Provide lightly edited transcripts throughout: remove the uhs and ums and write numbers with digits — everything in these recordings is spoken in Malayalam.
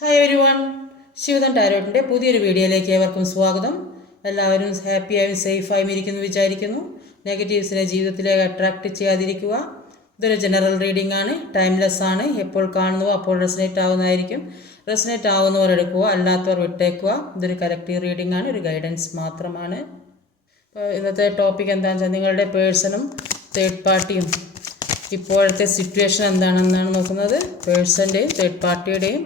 ഹായ് എവരി വൺ, ശിവതൻ ടാരോട്ടിൻ്റെ പുതിയൊരു വീഡിയോയിലേക്ക് ഏവർക്കും സ്വാഗതം. എല്ലാവരും ഹാപ്പിയായും സേഫായും ഇരിക്കുന്നു വിചാരിക്കുന്നു. നെഗറ്റീവ്സിനെ ജീവിതത്തിലേക്ക് അട്രാക്റ്റ് ചെയ്യാതിരിക്കുക. ഇതൊരു ജനറൽ റീഡിംഗ് ആണ്, ടൈംലെസ് ആണ്. എപ്പോൾ കാണുന്നുവോ അപ്പോൾ റെസനേറ്റ് ആവുന്നതായിരിക്കും. റെസനേറ്റ് ആവുന്നവർ എടുക്കുക, അല്ലാത്തവർ വിട്ടേക്കുക. ഇതൊരു കലക്റ്റീവ് റീഡിംഗ് ആണ്, ഒരു ഗൈഡൻസ് മാത്രമാണ്. ഇന്നത്തെ ടോപ്പിക് എന്താണെന്ന് വെച്ചാൽ നിങ്ങളുടെ പേഴ്സണും തേർഡ് പാർട്ടിയും ഇപ്പോഴത്തെ സിറ്റുവേഷൻ എന്താണെന്നാണ് നോക്കുന്നത്. പേഴ്സൻ്റെയും തേർഡ് പാർട്ടിയുടെയും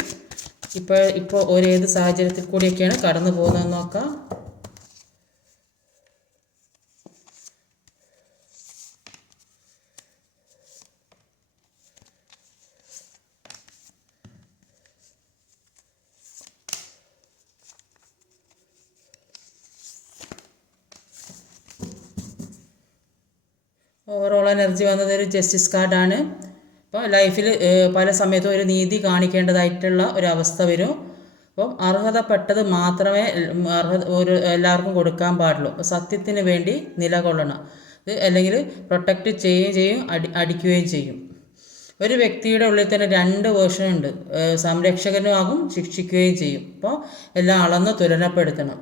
ഇപ്പോൾ ഒരേത് സാഹചര്യത്തിൽ കൂടിയൊക്കെയാണ് കടന്നു പോകുന്നതെന്ന് നോക്കാം. ഓവറോൾ എനർജി വന്നത് ഒരു ജസ്റ്റിസ് കാർഡാണ്. അപ്പോൾ ലൈഫിൽ പല സമയത്തും ഒരു നീതി കാണിക്കേണ്ടതായിട്ടുള്ള ഒരവസ്ഥ വരും. അപ്പം അർഹതപ്പെട്ടത് മാത്രമേ എല്ലാവർക്കും കൊടുക്കാൻ പാടുള്ളൂ. അപ്പോൾ സത്യത്തിന് വേണ്ടി നിലകൊള്ളണം. അല്ലെങ്കിൽ പ്രൊട്ടക്റ്റ് ചെയ്യുകയും ചെയ്യും, അടിക്കുകയും ചെയ്യും. ഒരു വ്യക്തിയുടെ ഉള്ളിൽ തന്നെ രണ്ട് വേർഷനുണ്ട്, സംരക്ഷകനും ആകും, ശിക്ഷിക്കുകയും ചെയ്യും. അപ്പോൾ എല്ലാം അളന്ന് തുലനപ്പെടുത്തണം.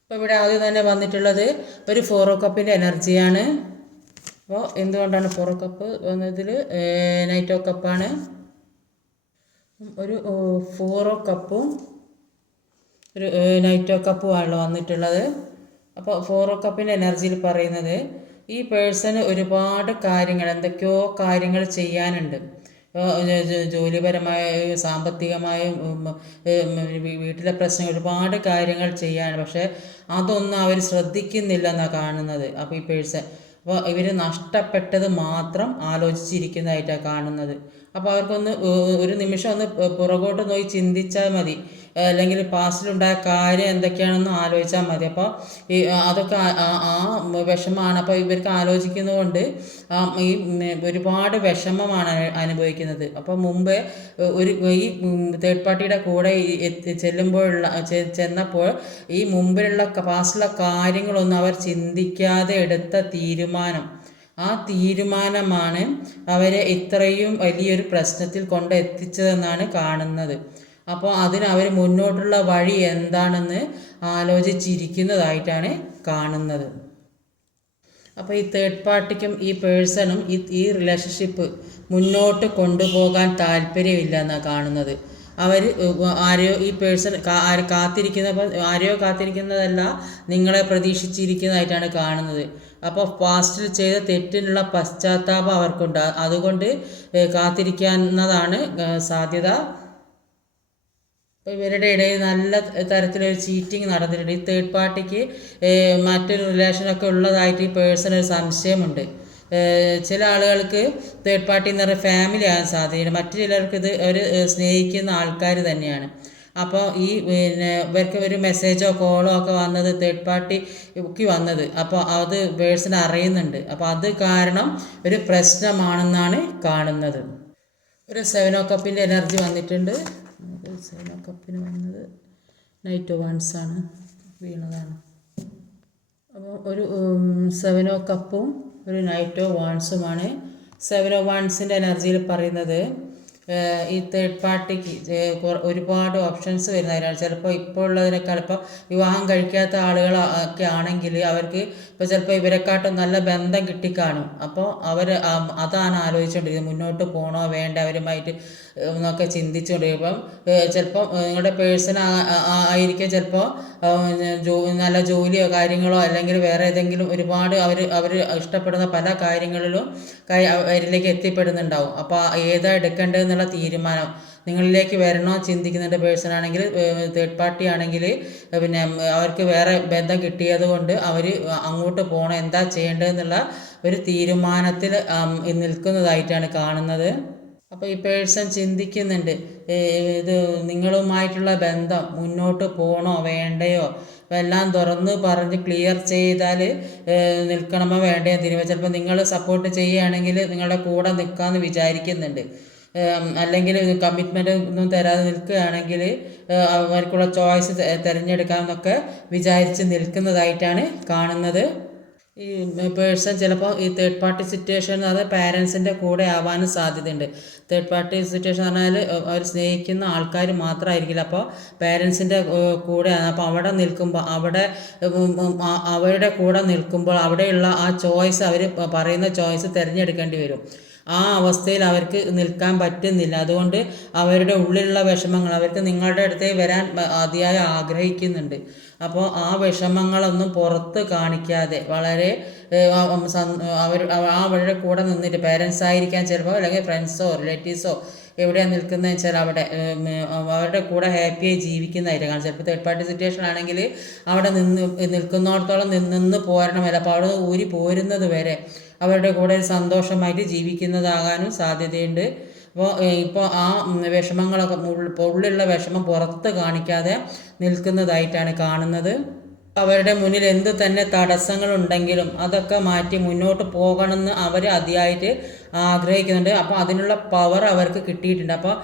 അപ്പോൾ ഇവിടെ ആദ്യം തന്നെ വന്നിട്ടുള്ളത് ഒരു 4 ഓഫ് കപ്പിൻ്റെ എനർജിയാണ്. അപ്പോൾ എന്തുകൊണ്ടാണ് 4 ഓഫ് കപ്പ് വന്നതിൽ നൈറ്റ് ഓഫ് കപ്പാണ്. ഒരു 4 ഓഫ് കപ്പും ഒരു നൈറ്റ് ഓഫ് കപ്പുമാണല്ലോ വന്നിട്ടുള്ളത്. അപ്പോൾ 4 ഓഫ് കപ്പിൻ്റെ എനർജിയിൽ പറയുന്നത് ഈ പേഴ്സണ് ഒരുപാട് കാര്യങ്ങൾ, എന്തൊക്കെയോ കാര്യങ്ങൾ ചെയ്യാനുണ്ട്. ജോലിപരമായും സാമ്പത്തികമായും വീട്ടിലെ പ്രശ്നങ്ങൾ, ഒരുപാട് കാര്യങ്ങൾ ചെയ്യാൻ. പക്ഷേ അതൊന്നും അവർ ശ്രദ്ധിക്കുന്നില്ല എന്നാണ് കാണുന്നത്. അപ്പോൾ ഈ പേഴ്സൺ, അപ്പോൾ ഇവർ നഷ്ടപ്പെട്ടത് മാത്രം ആലോചിച്ചിരിക്കുന്നതായിട്ടാണ് കാണുന്നത്. അപ്പോൾ അവർക്കൊന്ന് ഒരു നിമിഷം ഒന്ന് പുറകോട്ട് നോക്കി ചിന്തിച്ചാൽ മതി, അല്ലെങ്കിൽ പാസ്റ്റിലുണ്ടായ കാര്യം എന്തൊക്കെയാണെന്ന് ആലോചിച്ചാൽ മതി. അപ്പോൾ ഈ അതൊക്കെ ആ വിഷമമാണ്. അപ്പോൾ ഇവർക്ക് ആലോചിക്കുന്നതുകൊണ്ട് ഈ ഒരുപാട് വിഷമമാണ് അനുഭവിക്കുന്നത്. അപ്പോൾ മുമ്പ് ഈ തേർഡ് പാർട്ടിയുടെ കൂടെ ചെന്നപ്പോൾ ഈ മുമ്പിലുള്ള പാസ്റ്റിലുള്ള കാര്യങ്ങളൊന്നും അവർ ചിന്തിക്കാതെ എടുത്ത തീരുമാനം, ആ തീരുമാനമാണ് അവരെ ഇത്രയും വലിയൊരു പ്രശ്നത്തിൽ കൊണ്ട് എത്തിച്ചതെന്നാണ് കാണുന്നത്. അപ്പോൾ അവർ മുന്നോട്ടുള്ള വഴി എന്താണെന്ന് ആലോചിച്ചിരിക്കുന്നതായിട്ടാണ് കാണുന്നത്. അപ്പോൾ ഈ തേർഡ് പാർട്ടിക്കും ഈ പേഴ്സണും ഈ റിലേഷൻഷിപ്പ് മുന്നോട്ട് കൊണ്ടുപോകാൻ താല്പര്യമില്ല എന്നാണ് കാണുന്നത്. അവർ ആരെയോ, ഈ പേഴ്സൺ ആരെയോ കാത്തിരിക്കുന്നതല്ല, നിങ്ങളെ പ്രതീക്ഷിച്ചിരിക്കുന്നതായിട്ടാണ് കാണുന്നത്. അപ്പോൾ പാസ്റ്റിൽ ചെയ്ത തെറ്റിനുള്ള പശ്ചാത്താപം അവർക്കുണ്ട്. അതുകൊണ്ട് കാത്തിരിക്കുന്നതാണ് സാധ്യത. അപ്പോൾ ഇവരുടെ ഇടയിൽ നല്ല തരത്തിലൊരു ചീറ്റിംഗ് നടന്നിട്ടുണ്ട്. ഈ തേർഡ് പാർട്ടിക്ക് മറ്റൊരു റിലേഷനൊക്കെ ഉള്ളതായിട്ട് ഈ പേഴ്സണൽ സംശയമുണ്ട്. ചില ആളുകൾക്ക് തേർഡ് പാർട്ടി എന്ന് പറയുന്ന ഫാമിലി ആകാൻ സാധ്യതയുണ്ട്. മറ്റു ചിലർക്ക് ഇത് ഒരു സ്നേഹിക്കുന്ന ആൾക്കാർ തന്നെയാണ്. അപ്പോൾ ഇവർക്ക് ഒരു മെസ്സേജോ കോളോ ഒക്കെ വന്നത് തേർഡ് പാർട്ടിക്ക് വന്നത്, അപ്പോൾ അത് പേഴ്സൺ അറിയുന്നുണ്ട്. അപ്പോൾ അത് കാരണം ഒരു പ്രശ്നമാണെന്നാണ് കാണുന്നത്. ഒരു 7 ഓഫ് കപ്പിൻ്റെ എനർജി വന്നിട്ടുണ്ട്. 7 ഓഫ് കപ്പിന് വന്നത് നൈറ്റ് ഓഫ് വാൻസ് ആണ്, വീണതാണ്. അപ്പോൾ ഒരു 7 ഓഫ് കപ്പും ഒരു നൈറ്റ് ഓഫ് വാൻസുമാണ്. 7 ഓഫ് വാൻസിൻ്റെ എനർജിയിൽ പറയുന്നത് ഈ തേർഡ് പാർട്ടിക്ക് ഒരുപാട് ഓപ്ഷൻസ് വരുന്നവരാണ്. ചിലപ്പോൾ ഇപ്പോൾ ഉള്ളതിനേക്കാൾ, ഇപ്പോൾ വിവാഹം കഴിക്കാത്ത ആളുകളൊക്കെ ആണെങ്കിൽ അവർക്ക് ഇപ്പോൾ ചിലപ്പോൾ ഇവരെക്കാട്ടും നല്ല ബന്ധം കിട്ടിക്കാണും. അപ്പോൾ അതാണ് ആലോചിച്ചുകൊണ്ടിരിക്കുന്നത്, മുന്നോട്ട് പോകണോ വേണ്ട അവരുമായിട്ട് എന്നൊക്കെ ചിന്തിച്ചുകൊണ്ടിരിക്കും. ചിലപ്പോൾ നിങ്ങളുടെ പേഴ്സൺ ആയിരിക്കും, ചിലപ്പോൾ നല്ല ജോലിയോ കാര്യങ്ങളോ അല്ലെങ്കിൽ വേറെ ഏതെങ്കിലും ഒരുപാട് അവർ ഇഷ്ടപ്പെടുന്ന പല കാര്യങ്ങളിലും അവരിലേക്ക് എത്തിപ്പെടുന്നുണ്ടാവും. അപ്പോൾ ഏതാ എടുക്കേണ്ടതെന്നുള്ള തീരുമാനം നിങ്ങളിലേക്ക് വരണോ ചിന്തിക്കുന്നുണ്ട്. പേഴ്സൺ ആണെങ്കിൽ, തേർഡ് പാർട്ടി ആണെങ്കിൽ പിന്നെ അവർക്ക് വേറെ ബന്ധം കിട്ടിയത് കൊണ്ട് അവർ അങ്ങോട്ട് പോകണം, എന്താ ചെയ്യേണ്ടതെന്നുള്ള ഒരു തീരുമാനത്തിൽ നിൽക്കുന്നതായിട്ടാണ് കാണുന്നത്. അപ്പോൾ ഈ പേഴ്സൺ ചിന്തിക്കുന്നുണ്ട്, ഇത് നിങ്ങളുമായിട്ടുള്ള ബന്ധം മുന്നോട്ട് പോകണോ വേണ്ടയോ, എല്ലാം തുറന്ന് പറഞ്ഞ് ക്ലിയർ ചെയ്താൽ നിൽക്കണമോ വേണ്ടയോ തീരുമാനം. ചിലപ്പോൾ നിങ്ങൾ സപ്പോർട്ട് ചെയ്യുകയാണെങ്കിൽ നിങ്ങളുടെ കൂടെ നിൽക്കാമെന്ന് വിചാരിക്കുന്നുണ്ട്. അല്ലെങ്കിൽ കമ്മിറ്റ്മെൻ്റ് ഒന്നും തരാതെ നിൽക്കുകയാണെങ്കിൽ അവർക്കുള്ള ചോയ്സ് തിരഞ്ഞെടുക്കാമെന്നൊക്കെ വിചാരിച്ച് നിൽക്കുന്നതായിട്ടാണ് കാണുന്നത്. ഈ പേഴ്സൺ ചിലപ്പോൾ ഈ തേർഡ് പാർട്ടി സിറ്റുവേഷൻ എന്ന് പറഞ്ഞാൽ പാരൻസിൻ്റെ കൂടെ ആവാനും സാധ്യതയുണ്ട്. തേർഡ് പാർട്ടി സിറ്റുവേഷൻ എന്ന് പറഞ്ഞാൽ അവർ സ്നേഹിക്കുന്ന ആൾക്കാർ മാത്രമായിരിക്കില്ല. അപ്പോൾ പാരൻസിൻ്റെ കൂടെ അപ്പോൾ അവിടെ നിൽക്കുമ്പോൾ അവരുടെ കൂടെ നിൽക്കുമ്പോൾ അവിടെയുള്ള ആ ചോയ്സ് അവർ പറയുന്ന ചോയ്സ് തിരഞ്ഞെടുക്കേണ്ടി വരും. ആ അവസ്ഥയിൽ അവർക്ക് നിൽക്കാൻ പറ്റുന്നില്ല. അതുകൊണ്ട് അവരുടെ ഉള്ളിലുള്ള വിഷമങ്ങൾ അവർക്ക് നിങ്ങളുടെ അടുത്തേക്ക് വരാൻ അതിയായി ആഗ്രഹിക്കുന്നുണ്ട്. അപ്പോൾ ആ വിഷമങ്ങളൊന്നും പുറത്ത് കാണിക്കാതെ വളരെ അവരുടെ കൂടെ നിന്നിട്ട് പേരൻസ് ആയിരിക്കാൻ ചിലപ്പോൾ അല്ലെങ്കിൽ ഫ്രണ്ട്സോ റിലേറ്റീവ്സോ എവിടെയാണ് നിൽക്കുന്നതെന്ന് വെച്ചാൽ അവിടെ അവരുടെ കൂടെ ഹാപ്പിയായി ജീവിക്കുന്നതായിരിക്കും. ചിലപ്പോൾ തേർഡ് പാർട്ടി സിറ്റുവേഷൻ ആണെങ്കിൽ അവിടെ നിൽക്കുന്നിടത്തോളം നിന്ന് പോരണമല്ല. അപ്പോൾ അവിടെ ഊരി പോരുന്നത് വരെ അവരുടെ കൂടെ സന്തോഷമായിട്ട് ജീവിക്കുന്നതാകാനും സാധ്യതയുണ്ട്. ഇപ്പോൾ ആ വിഷമങ്ങളൊക്കെ ഉള്ളിലുള്ള വിഷമം പുറത്ത് കാണിക്കാതെ നിൽക്കുന്നതായിട്ടാണ് കാണുന്നത്. അവരുടെ മുന്നിൽ എന്ത് തന്നെ തടസ്സങ്ങളുണ്ടെങ്കിലും അതൊക്കെ മാറ്റി മുന്നോട്ട് പോകണമെന്ന് അവർ അതിയായിട്ട് ആഗ്രഹിക്കുന്നുണ്ട്. അപ്പോൾ അതിനുള്ള പവർ അവർക്ക് കിട്ടിയിട്ടുണ്ട്. അപ്പോൾ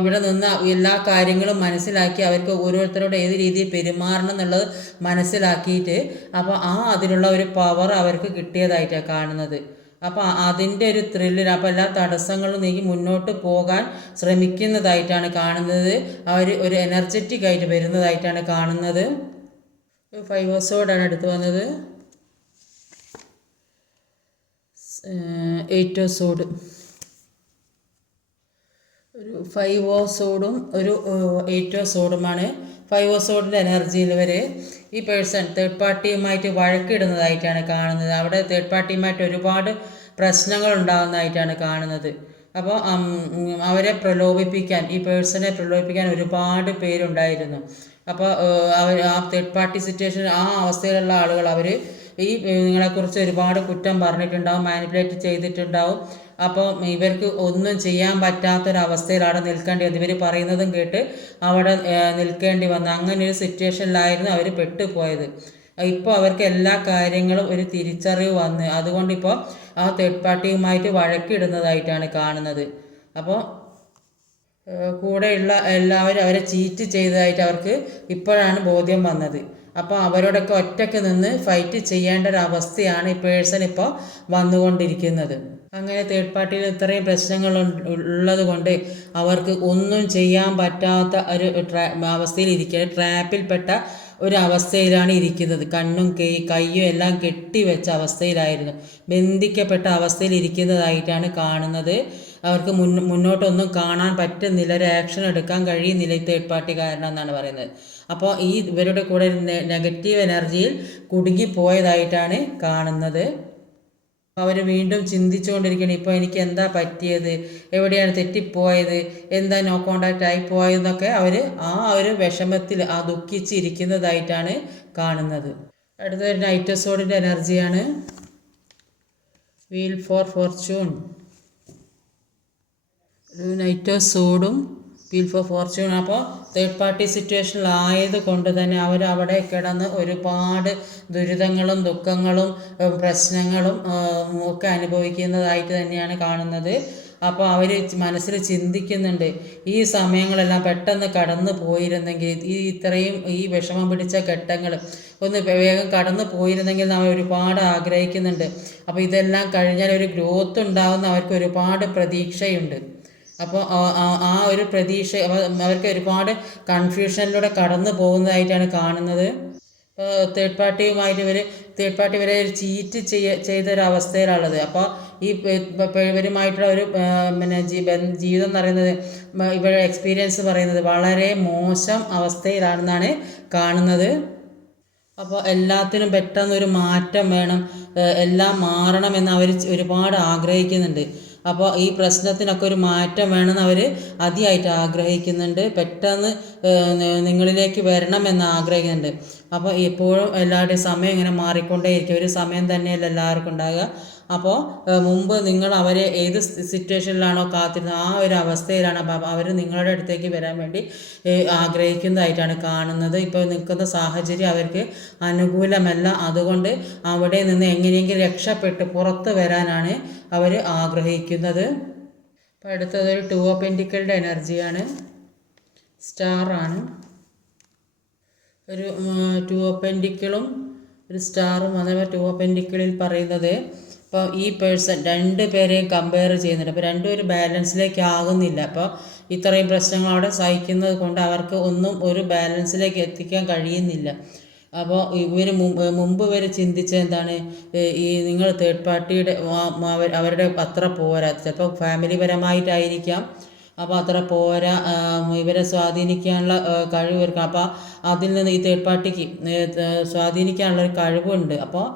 ഇവിടെ നിന്ന് എല്ലാ കാര്യങ്ങളും മനസ്സിലാക്കി അവർക്ക് ഓരോരുത്തരോട് ഏത് രീതിയിൽ പെരുമാറണം എന്നുള്ളത് മനസ്സിലാക്കിയിട്ട് അപ്പോൾ അതിനുള്ള ഒരു പവർ അവർക്ക് കിട്ടിയതായിട്ടാണ് കാണുന്നത്. അപ്പോൾ അതിൻ്റെ ഒരു ത്രില്ലിൽ അപ്പോൾ എല്ലാ തടസ്സങ്ങളും നീക്കി മുന്നോട്ട് പോകാൻ ശ്രമിക്കുന്നതായിട്ടാണ് കാണുന്നത്. അവർ ഒരു എനർജറ്റിക് ആയിട്ട് വരുന്നതായിട്ടാണ് കാണുന്നത്. 5 of Swords ആണ് എടുത്തു വന്നത്. 8 of Swords, ഒരു 5 of Swords ഒരു 8 of Swords. 5 of Swords എനർജിയിൽ വരെ ഈ പേഴ്സൺ തേർഡ് പാർട്ടിയുമായിട്ട് വഴക്കിടുന്നതായിട്ടാണ് കാണുന്നത്. അവിടെ തേർഡ് പാർട്ടിയുമായിട്ട് ഒരുപാട് പ്രശ്നങ്ങൾ ഉണ്ടാകുന്നതായിട്ടാണ് കാണുന്നത്. അപ്പോൾ അവരെ പ്രലോഭിപ്പിക്കാൻ ഈ പേഴ്സണെ പ്രലോഭിപ്പിക്കാൻ ഒരുപാട് പേരുണ്ടായിരുന്നു. അപ്പോൾ ആ തേർഡ് പാർട്ടി സിറ്റുവേഷൻ ആ അവസ്ഥയിലുള്ള ആളുകൾ അവർ ഈ നിങ്ങളെക്കുറിച്ച് ഒരുപാട് കുറ്റം പറഞ്ഞിട്ടുണ്ടാവും, മാനിപ്പുലേറ്റ് ചെയ്തിട്ടുണ്ടാവും. അപ്പോൾ ഇവർക്ക് ഒന്നും ചെയ്യാൻ പറ്റാത്തൊരവസ്ഥയിൽ അവിടെ നിൽക്കേണ്ടി വന്നു. ഇവർ പറയുന്നതും കേട്ട് അവിടെ നിൽക്കേണ്ടി വന്നു. അങ്ങനെ ഒരു സിറ്റുവേഷനിലായിരുന്നു അവർ പെട്ടുപോയത്. ഇപ്പോൾ അവർക്ക് എല്ലാ കാര്യങ്ങളും ഒരു തിരിച്ചറിവ് വന്ന് അതുകൊണ്ട് ഇപ്പോൾ ആ തേർഡ് പാർട്ടിയുമായിട്ട് വഴക്കിടുന്നതായിട്ടാണ് കാണുന്നത്. അപ്പോൾ കൂടെയുള്ള എല്ലാവരും അവരെ ചീറ്റ് ചെയ്തതായിട്ട് അവർക്ക് ഇപ്പോഴാണ് ബോധ്യം വന്നത്. അപ്പോൾ അവരോടൊക്കെ ഒറ്റയ്ക്ക് നിന്ന് ഫൈറ്റ് ചെയ്യേണ്ട ഒരു അവസ്ഥയാണ് ഈ പേഴ്സൺ ഇപ്പോൾ വന്നുകൊണ്ടിരിക്കുന്നത്. അങ്ങനെ തേർഡ് പാർട്ടിയിൽ ഇത്രയും പ്രശ്നങ്ങൾ ഉള്ളത് കൊണ്ട് അവർക്ക് ഒന്നും ചെയ്യാൻ പറ്റാത്ത ഒരു അവസ്ഥയിൽ ഇരിക്കുക, ട്രാപ്പിൽപ്പെട്ട ഒരവസ്ഥയിലാണ് ഇരിക്കുന്നത്. കണ്ണും കൈയും എല്ലാം കെട്ടിവെച്ച അവസ്ഥയിലായിരുന്നു, ബന്ധിക്കപ്പെട്ട അവസ്ഥയിൽ ഇരിക്കുന്നതായിട്ടാണ് കാണുന്നത്. അവർക്ക് മുന്നോട്ടൊന്നും കാണാൻ പറ്റുന്നില്ല, ഒരു ആക്ഷൻ എടുക്കാൻ കഴിയുന്നില്ല ഈ തേർഡ് പാർട്ടി കാരണം എന്നാണ് പറയുന്നത്. അപ്പോൾ ഇവരുടെ കൂടെ നെഗറ്റീവ് എനർജിയിൽ കുടുങ്ങിപ്പോയതായിട്ടാണ് കാണുന്നത്. അവർ വീണ്ടും ചിന്തിച്ചുകൊണ്ടിരിക്കണം, ഇപ്പോൾ എനിക്ക് എന്താ പറ്റിയത്, എവിടെയാണ് തെറ്റിപ്പോയത്, എന്താ നോ കോണ്ടാക്റ്റ് ആയി പോയതെന്നൊക്കെ അവർ ആ ഒരു വിഷമത്തിൽ ദുഃഖിച്ചിരിക്കുന്നതായിട്ടാണ് കാണുന്നത്. അടുത്തൊരു നൈറ്റ് ഓഫ് സോർഡിൻ്റെ എനർജിയാണ്. വീൽ ഫോർ ഫോർച്യൂൺ, ഒരു നൈറ്റ് ഓഫ് സോർഡും വീൽ ഫോർ ഫോർച്യൂൺ. അപ്പോൾ തേർഡ് പാർട്ടി സിറ്റുവേഷനിലായത് കൊണ്ട് തന്നെ അവരവിടെ കിടന്ന് ഒരുപാട് ദുരിതങ്ങളും ദുഃഖങ്ങളും പ്രശ്നങ്ങളും ഒക്കെ അനുഭവിക്കുന്നതായിട്ട് തന്നെയാണ് കാണുന്നത്. അപ്പോൾ അവർ മനസ്സിൽ ചിന്തിക്കുന്നുണ്ട്, ഈ സമയങ്ങളെല്ലാം പെട്ടെന്ന് കടന്നു പോയിരുന്നെങ്കിൽ, ഇത്രയും ഈ വിഷമം പിടിച്ച ഘട്ടങ്ങൾ ഒന്ന് വേഗം കടന്നു പോയിരുന്നെങ്കിൽ അവർ ഒരുപാട് ആഗ്രഹിക്കുന്നുണ്ട്. അപ്പോൾ ഇതെല്ലാം കഴിഞ്ഞാൽ ഒരു ഗ്രോത്ത് ഉണ്ടാകുന്ന അവർക്ക് ഒരുപാട് പ്രതീക്ഷയുണ്ട്. അപ്പോൾ ആ ഒരു പ്രതീക്ഷ അവർക്ക് ഒരുപാട് കൺഫ്യൂഷനിലൂടെ കടന്നു പോകുന്നതായിട്ടാണ് കാണുന്നത്. തേർഡ് പാർട്ടി ഇവരെ ഒരു ചീറ്റ് ചെയ്തൊരവസ്ഥയിലുള്ളത്. അപ്പോൾ ഈ ഇവരുമായിട്ടുള്ള ഒരു ജീവിതം എന്ന് പറയുന്നത്, ഇവരുടെ എക്സ്പീരിയൻസ് പറയുന്നത് വളരെ മോശം അവസ്ഥയിലാണെന്നാണ് കാണുന്നത്. അപ്പോൾ എല്ലാത്തിനും പെട്ടെന്നൊരു മാറ്റം വേണം, എല്ലാം മാറണമെന്ന് അവർ ഒരുപാട് ആഗ്രഹിക്കുന്നുണ്ട്. അപ്പോൾ ഈ പ്രശ്നത്തിനൊക്കെ ഒരു മാറ്റം വേണമെന്ന് അവർ അതിയായിട്ട് ആഗ്രഹിക്കുന്നുണ്ട്, പെട്ടെന്ന് നിങ്ങളിലേക്ക് വരണമെന്ന് ആഗ്രഹിക്കുന്നുണ്ട്. അപ്പോൾ എപ്പോഴും എല്ലാവരുടെയും സമയം ഇങ്ങനെ മാറിക്കൊണ്ടേയിരിക്കും, ഒരു സമയം തന്നെയല്ല എല്ലാവർക്കും ഉണ്ടാകുക. അപ്പോൾ മുമ്പ് നിങ്ങൾ അവരെ ഏത് സിറ്റുവേഷനിലാണോ കാത്തിരുന്നത് ആ ഒരു അവസ്ഥയിലാണ് അപ്പോൾ അവർ നിങ്ങളുടെ അടുത്തേക്ക് വരാൻ വേണ്ടി ആഗ്രഹിക്കുന്നതായിട്ടാണ് കാണുന്നത്. ഇപ്പോൾ നിൽക്കുന്ന സാഹചര്യം അവർക്ക് അനുകൂലമല്ല, അതുകൊണ്ട് അവിടെ നിന്ന് എങ്ങനെയെങ്കിലും രക്ഷപ്പെട്ട് പുറത്ത് വരാനാണ് അവർ ആഗ്രഹിക്കുന്നത്. അപ്പോൾ അടുത്തതൊരു 2 ഓഫ് പെൻറ്റിക്കിളുടെ എനർജിയാണ്, സ്റ്റാറാണ്. ഒരു 2 ഓഫ് പെൻറ്റിക്കിളും ഒരു സ്റ്റാറും അതേപോലെ ടു പെൻഡിക്കിളിൽ പറയുന്നത് ഇപ്പോൾ ഈ പേഴ്സൺ രണ്ട് പേരെയും കമ്പയർ ചെയ്യുന്നുണ്ട്. അപ്പോൾ രണ്ടും ഒരു ബാലൻസിലേക്ക് ആകുന്നില്ല. അപ്പോൾ ഇത്രയും പ്രശ്നങ്ങൾ അവിടെ സഹിക്കുന്നത് കൊണ്ട് അവർക്ക് ഒന്നും ഒരു ബാലൻസിലേക്ക് എത്തിക്കാൻ കഴിയുന്നില്ല. അപ്പോൾ ഇവർ മുമ്പ് വരെ ചിന്തിച്ചത് എന്താണ്, ഈ നിങ്ങൾ തേർഡ് പാർട്ടിയുടെ അവരുടെ അത്ര പോരാ, ചിലപ്പോൾ ഫാമിലി പരമായിട്ടായിരിക്കാം, അപ്പോൾ അത്ര പോരാ, ഇവരെ സ്വാധീനിക്കാനുള്ള കഴിവ് ഇവർക്ക്. അപ്പോൾ അതിൽ നിന്ന് ഈ തേർഡ് പാർട്ടിക്ക് സ്വാധീനിക്കാനുള്ളൊരു കഴിവുണ്ട്. അപ്പോൾ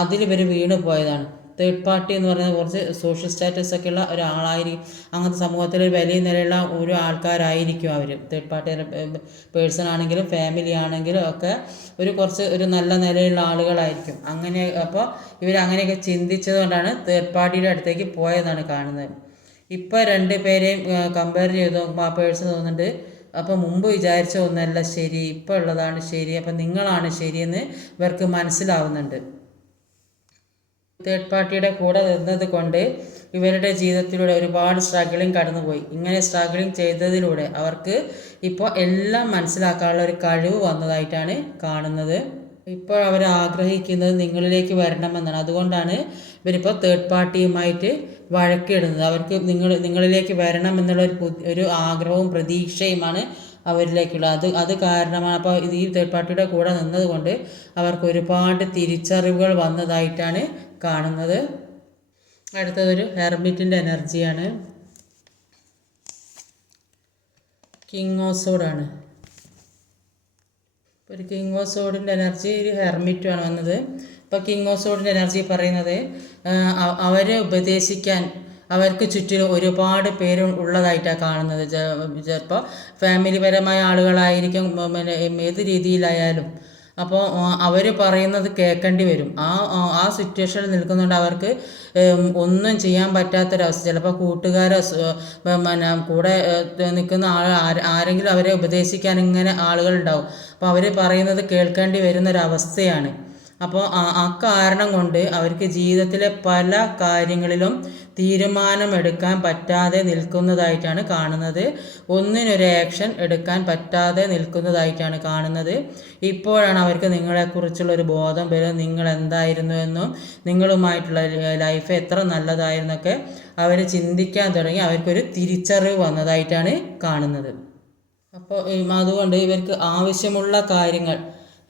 അതിൽ ഇവർ വീണ് പോയതാണ്. തേർഡ് പാർട്ടി എന്ന് പറയുന്നത് കുറച്ച് സോഷ്യൽ സ്റ്റാറ്റസ് ഒക്കെ ഉള്ള ഒരാളായിരിക്കും, അങ്ങനത്തെ സമൂഹത്തിൽ ഒരു വലിയ നിലയുള്ള ഒരു ആൾക്കാരായിരിക്കും അവർ. തേർഡ് പാർട്ടി പേഴ്സൺ ആണെങ്കിലും ഫാമിലി ആണെങ്കിലും ഒക്കെ ഒരു നല്ല നിലയുള്ള ആളുകളായിരിക്കും. അങ്ങനെ അപ്പോൾ അങ്ങനെയൊക്കെ ചിന്തിച്ചത് കൊണ്ടാണ് തേർഡ് പാർട്ടിയുടെ അടുത്തേക്ക് പോയതാണ് കാണുന്നത്. ഇപ്പോൾ രണ്ട് പേരെയും കമ്പയർ ചെയ്ത് നോക്കുമ്പോൾ ആ പേഴ്സൺ തോന്നുന്നുണ്ട്, അപ്പോൾ മുമ്പ് വിചാരിച്ച ഒന്നല്ല ശരി, ഇപ്പോൾ ഉള്ളതാണ് ശരി, അപ്പം നിങ്ങളാണ് ശരിയെന്ന് ഇവർക്ക് മനസ്സിലാവുന്നുണ്ട്. തേർഡ് പാർട്ടിയുടെ കൂടെ നിന്നത് കൊണ്ട് ഇവരുടെ ജീവിതത്തിലൂടെ ഒരുപാട് സ്ട്രഗിളിങ് കടന്നുപോയി. ഇങ്ങനെ സ്ട്രഗിളിങ് ചെയ്തതിലൂടെ അവർക്ക് ഇപ്പോൾ എല്ലാം മനസ്സിലാക്കാനുള്ള ഒരു കഴിവ് വന്നതായിട്ടാണ് കാണുന്നത്. ഇപ്പോൾ അവർ ആഗ്രഹിക്കുന്നത് നിങ്ങളിലേക്ക് വരണമെന്നാണ്. അതുകൊണ്ടാണ് ഇവരിപ്പോൾ തേർഡ് പാർട്ടിയുമായിട്ട് വഴക്കിടുന്നത്. അവർക്ക് നിങ്ങളിലേക്ക് വരണം എന്നുള്ള ഒരു ആഗ്രഹവും പ്രതീക്ഷയുമാണ് അവരിലേക്കുള്ളത്. അത് കാരണമാണ്. അപ്പോൾ ഈ തേർഡ് പാർട്ടിയുടെ കൂടെ നിന്നതുകൊണ്ട് അവർക്ക് ഒരുപാട് തിരിച്ചറിവുകൾ വന്നതായിട്ടാണ് കാണുന്നത്. അടുത്തതൊരു ഹെർമിറ്റിൻ്റെ എനർജിയാണ്. കിങ് ഓഫ് സോഡാണ്. ഒരു കിങ് ഓഫ് സോഡിൻ്റെ എനർജി ഒരു ഹെർമിറ്റുമാണ് വന്നത്. ഇപ്പോൾ കിങ് ഓഫ് സോഡിൻ്റെ എനർജി പറയുന്നത് അവരെ ഉപദേശിക്കാൻ അവർക്ക് ചുറ്റിലും ഒരുപാട് പേര് ഉള്ളതായിട്ടാണ് കാണുന്നത്. ചിലപ്പോൾ ഫാമിലി പരമായ ആളുകളായിരിക്കും, ഏത് രീതിയിലായാലും. അപ്പോൾ അവർ പറയുന്നത് കേൾക്കേണ്ടി വരും. ആ സിറ്റുവേഷനിൽ നിൽക്കുന്നുണ്ട് അവർക്ക് ഒന്നും ചെയ്യാൻ പറ്റാത്തൊരവസ്ഥ. ചിലപ്പോൾ കൂട്ടുകാരോ കൂടെ നിൽക്കുന്ന ആരെങ്കിലും അവരെ ഉപദേശിക്കാൻ ഇങ്ങനെ ആളുകളുണ്ടാവും. അപ്പോൾ അവർ പറയുന്നത് കേൾക്കേണ്ടി വരുന്നൊരവസ്ഥയാണ്. അപ്പോൾ കാരണം കൊണ്ട് അവർക്ക് ജീവിതത്തിലെ പല കാര്യങ്ങളിലും തീരുമാനമെടുക്കാൻ പറ്റാതെ നിൽക്കുന്നതായിട്ടാണ് കാണുന്നത്. ഒന്നിനൊരു ആക്ഷൻ എടുക്കാൻ പറ്റാതെ നിൽക്കുന്നതായിട്ടാണ് കാണുന്നത്. ഇപ്പോഴാണ് അവർക്ക് നിങ്ങളെക്കുറിച്ചുള്ളൊരു ബോധം വരും. നിങ്ങൾ എന്തായിരുന്നു എന്നും നിങ്ങളുമായിട്ടുള്ള ലൈഫ് എത്ര നല്ലതായിരുന്നൊക്കെ അവർ ചിന്തിക്കാൻ തുടങ്ങി. അവർക്കൊരു തിരിച്ചറിവ് വന്നതായിട്ടാണ് കാണുന്നത്. അപ്പോൾ അതുകൊണ്ട് ഇവർക്ക് ആവശ്യമുള്ള കാര്യങ്ങൾ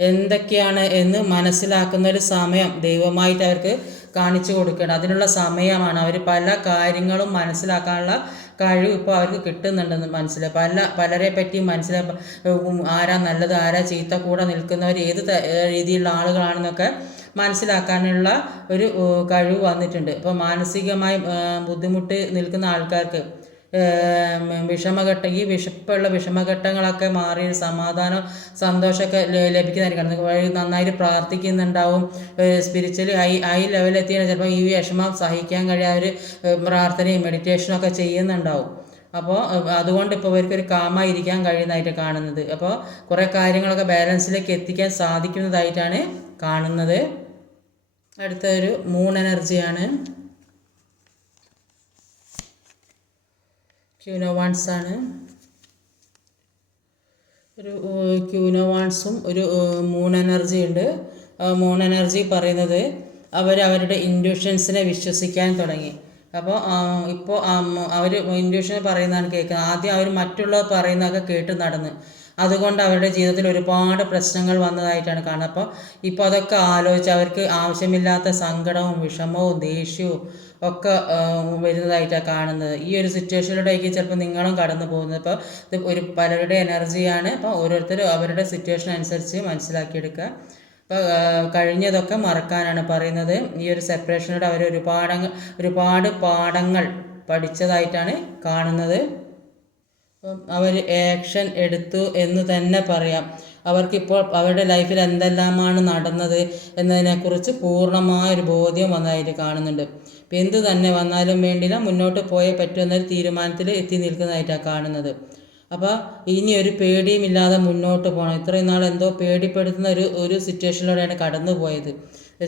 എന്തൊക്കെയാണ് എന്ന് മനസ്സിലാക്കുന്ന ഒരു സമയം ദൈവമായിട്ട് അവർക്ക് കാണിച്ചു കൊടുക്കണം. അതിനുള്ള സമയമാണ്. അവർ പല കാര്യങ്ങളും മനസ്സിലാക്കാനുള്ള കഴിവ് ഇപ്പോൾ അവർക്ക് കിട്ടുന്നുണ്ടെന്ന് മനസ്സിലായി. പലരെ പറ്റിയും ആരാ നല്ലത് ആരാ ചീത്ത, കൂടെ നിൽക്കുന്നവർ ഏത് രീതിയിലുള്ള ആളുകളാണെന്നൊക്കെ മനസ്സിലാക്കാനുള്ള ഒരു കഴിവ് വന്നിട്ടുണ്ട്. ഇപ്പോൾ മാനസികമായി ബുദ്ധിമുട്ട് നിൽക്കുന്ന ആൾക്കാർക്ക് വിശപ്പുള്ള വിഷമഘട്ടങ്ങളൊക്കെ മാറി സമാധാനം സന്തോഷമൊക്കെ ലഭിക്കുന്നതായിരിക്കും. നന്നായിട്ട് പ്രാർത്ഥിക്കുന്നുണ്ടാവും. സ്പിരിച്വലി ഹൈ ലെവലെത്തിയാണ് ചിലപ്പോൾ ഈ വിഷമം സഹിക്കാൻ കഴിയാതെ പ്രാർത്ഥനയും മെഡിറ്റേഷനും ഒക്കെ ചെയ്യുന്നുണ്ടാവും. അപ്പോൾ അതുകൊണ്ട് ഇപ്പോൾ ഇവർക്കൊരു കാമായിരിക്കാൻ കഴിയുന്നതായിട്ട് കാണുന്നത്. അപ്പോൾ കുറേ കാര്യങ്ങളൊക്കെ ബാലൻസിലേക്ക് എത്തിക്കാൻ സാധിക്കുന്നതായിട്ടാണ് കാണുന്നത്. അടുത്തൊരു മൂൺ എനർജിയാണ്. ക്യൂനോവാൻസ് ആണ്. ഒരു ക്യൂനോവാൻസും ഒരു മൂൺ എനർജി ഉണ്ട്. മൂൺ എനർജി പറയുന്നത് അവരുടെ ഇൻഡ്യൂഷൻസിനെ വിശ്വസിക്കാൻ തുടങ്ങി. അപ്പോൾ ഇപ്പോൾ അവർ ഇൻഡ്യൂഷനെ പറയുന്നതാണ് കേൾക്കുന്നത്. ആദ്യം അവർ മറ്റുള്ളവർ പറയുന്നതൊക്കെ കേട്ട് നടന്ന്, അതുകൊണ്ട് അവരുടെ ജീവിതത്തിൽ ഒരുപാട് പ്രശ്നങ്ങൾ വന്നതായിട്ടാണ് കാണുന്നത്. അപ്പോൾ ഇപ്പോൾ അതൊക്കെ ആലോചിച്ച് അവർക്ക് ആവശ്യമില്ലാത്ത സങ്കടവും വിഷമവും ദേഷ്യവും ഒക്കെ വരുന്നതായിട്ടാണ് കാണുന്നത്. ഈ ഒരു സിറ്റുവേഷനിലൂടെയൊക്കെ ചിലപ്പോൾ നിങ്ങളും കടന്നു പോകുന്നത്. അപ്പോൾ ഇത് പലരുടെ എനർജിയാണ്. അപ്പോൾ ഓരോരുത്തരും അവരുടെ സിറ്റുവേഷൻ അനുസരിച്ച് മനസ്സിലാക്കിയെടുക്കുക. അപ്പോൾ കഴിഞ്ഞതൊക്കെ മറക്കാനാണ് പറയുന്നത്. ഈ ഒരു സെപ്പറേഷനോട് അവർ ഒരുപാട് പാഠങ്ങൾ പഠിച്ചതായിട്ടാണ് കാണുന്നത്. അവർ ആക്ഷൻ എടുത്തു എന്ന് തന്നെ പറയാം. അവർക്കിപ്പോൾ അവരുടെ ലൈഫിൽ എന്തെല്ലാമാണ് നടന്നത് എന്നതിനെക്കുറിച്ച് പൂർണ്ണമായൊരു ബോധ്യം വന്നതായിട്ട് കാണുന്നുണ്ട്. ഇപ്പം എന്ത് തന്നെ വന്നാലും വേണ്ടില്ല, മുന്നോട്ട് പോയേ പറ്റുമെന്നൊരു തീരുമാനത്തിൽ എത്തി നിൽക്കുന്നതായിട്ടാണ് കാണുന്നത്. അപ്പോൾ ഇനി ഒരു പേടിയുമില്ലാതെ മുന്നോട്ട് പോകണം. ഇത്രയും നാൾ എന്തോ പേടിപ്പെടുത്തുന്ന ഒരു സിറ്റുവേഷനിലൂടെയാണ് കടന്നു പോയത്.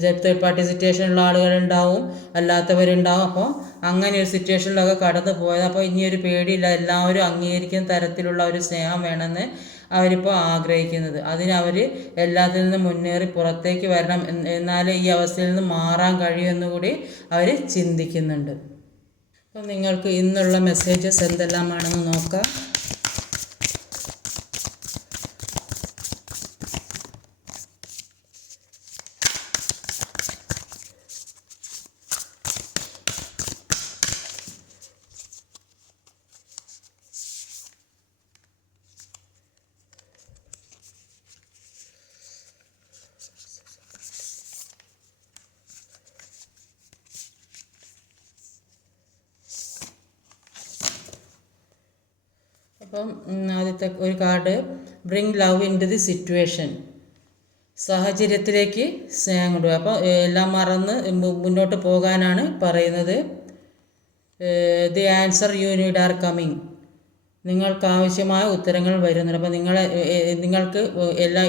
തേർഡ് പാർട്ടി സിറ്റുവേഷനുള്ള ആളുകളുണ്ടാവും, അല്ലാത്തവരുണ്ടാവും. അപ്പോൾ അങ്ങനെ ഒരു സിറ്റുവേഷനിലൊക്കെ കടന്നു പോയത്. അപ്പോൾ ഇനിയൊരു പേടിയില്ല, എല്ലാവരും അംഗീകരിക്കുന്ന തരത്തിലുള്ള ഒരു സ്നേഹം വേണമെന്ന് അവരിപ്പോൾ ആഗ്രഹിക്കുന്നത്. അതിനവർ എല്ലാത്തിൽ നിന്നും മുന്നേറി പുറത്തേക്ക് വരണം, എന്നാലേ ഈ അവസ്ഥയിൽ നിന്ന് മാറാൻ കഴിയുമെന്ന് കൂടി അവർ ചിന്തിക്കുന്നുണ്ട്. അപ്പം നിങ്ങൾക്ക് ഇന്നുള്ള മെസ്സേജസ് എന്തെല്ലാമാണെന്ന് നോക്കാം. അപ്പം ആദ്യത്തെ ഒരു card, bring love into the situation. സാഹചര്യത്തിലേക്ക് സ്നേഹം കൊണ്ടുപോകുക. അപ്പോൾ എല്ലാം മറന്ന് മുന്നോട്ട് പോകാനാണ് പറയുന്നത്. The answer you need are coming. നിങ്ങൾക്കാവശ്യമായ ഉത്തരങ്ങൾ വരുന്നുണ്ട്. അപ്പോൾ നിങ്ങൾക്ക് എല്ലാ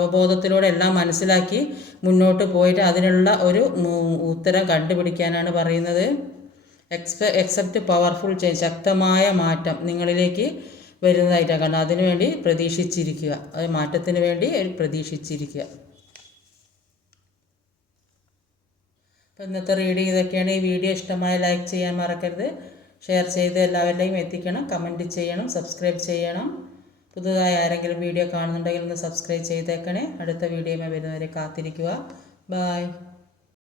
അവബോധത്തിലൂടെ എല്ലാം മനസ്സിലാക്കി മുന്നോട്ട് പോയിട്ട് അതിനുള്ള ഒരു ഉത്തരം കണ്ടുപിടിക്കാനാണ് പറയുന്നത്. Except powerful change. ശക്തമായ മാറ്റം നിങ്ങളിലേക്ക് വരുന്നതായിട്ടാണ് കാണുന്നത്. അതിനുവേണ്ടി പ്രതീക്ഷിച്ചിരിക്കുക. അത് മാറ്റത്തിന് വേണ്ടി പ്രതീക്ഷിച്ചിരിക്കുക. അപ്പോൾ ഇന്നത്തെ റീഡിങ് ഇതൊക്കെയാണ്. ഈ വീഡിയോ ഇഷ്ടമായ ലൈക്ക് ചെയ്യാൻ മറക്കരുത്. ഷെയർ ചെയ്ത് എല്ലാവരിലേക്കും എത്തിക്കണം. കമൻറ്റ് ചെയ്യണം. സബ്സ്ക്രൈബ് ചെയ്യണം. പുതുതായി ആരെങ്കിലും വീഡിയോ കാണുന്നുണ്ടെങ്കിൽ ഒന്ന് സബ്സ്ക്രൈബ് ചെയ്തേക്കണേ. അടുത്ത വീഡിയോയുമായി വരുന്നവരെ കാത്തിരിക്കുക. ബായ്.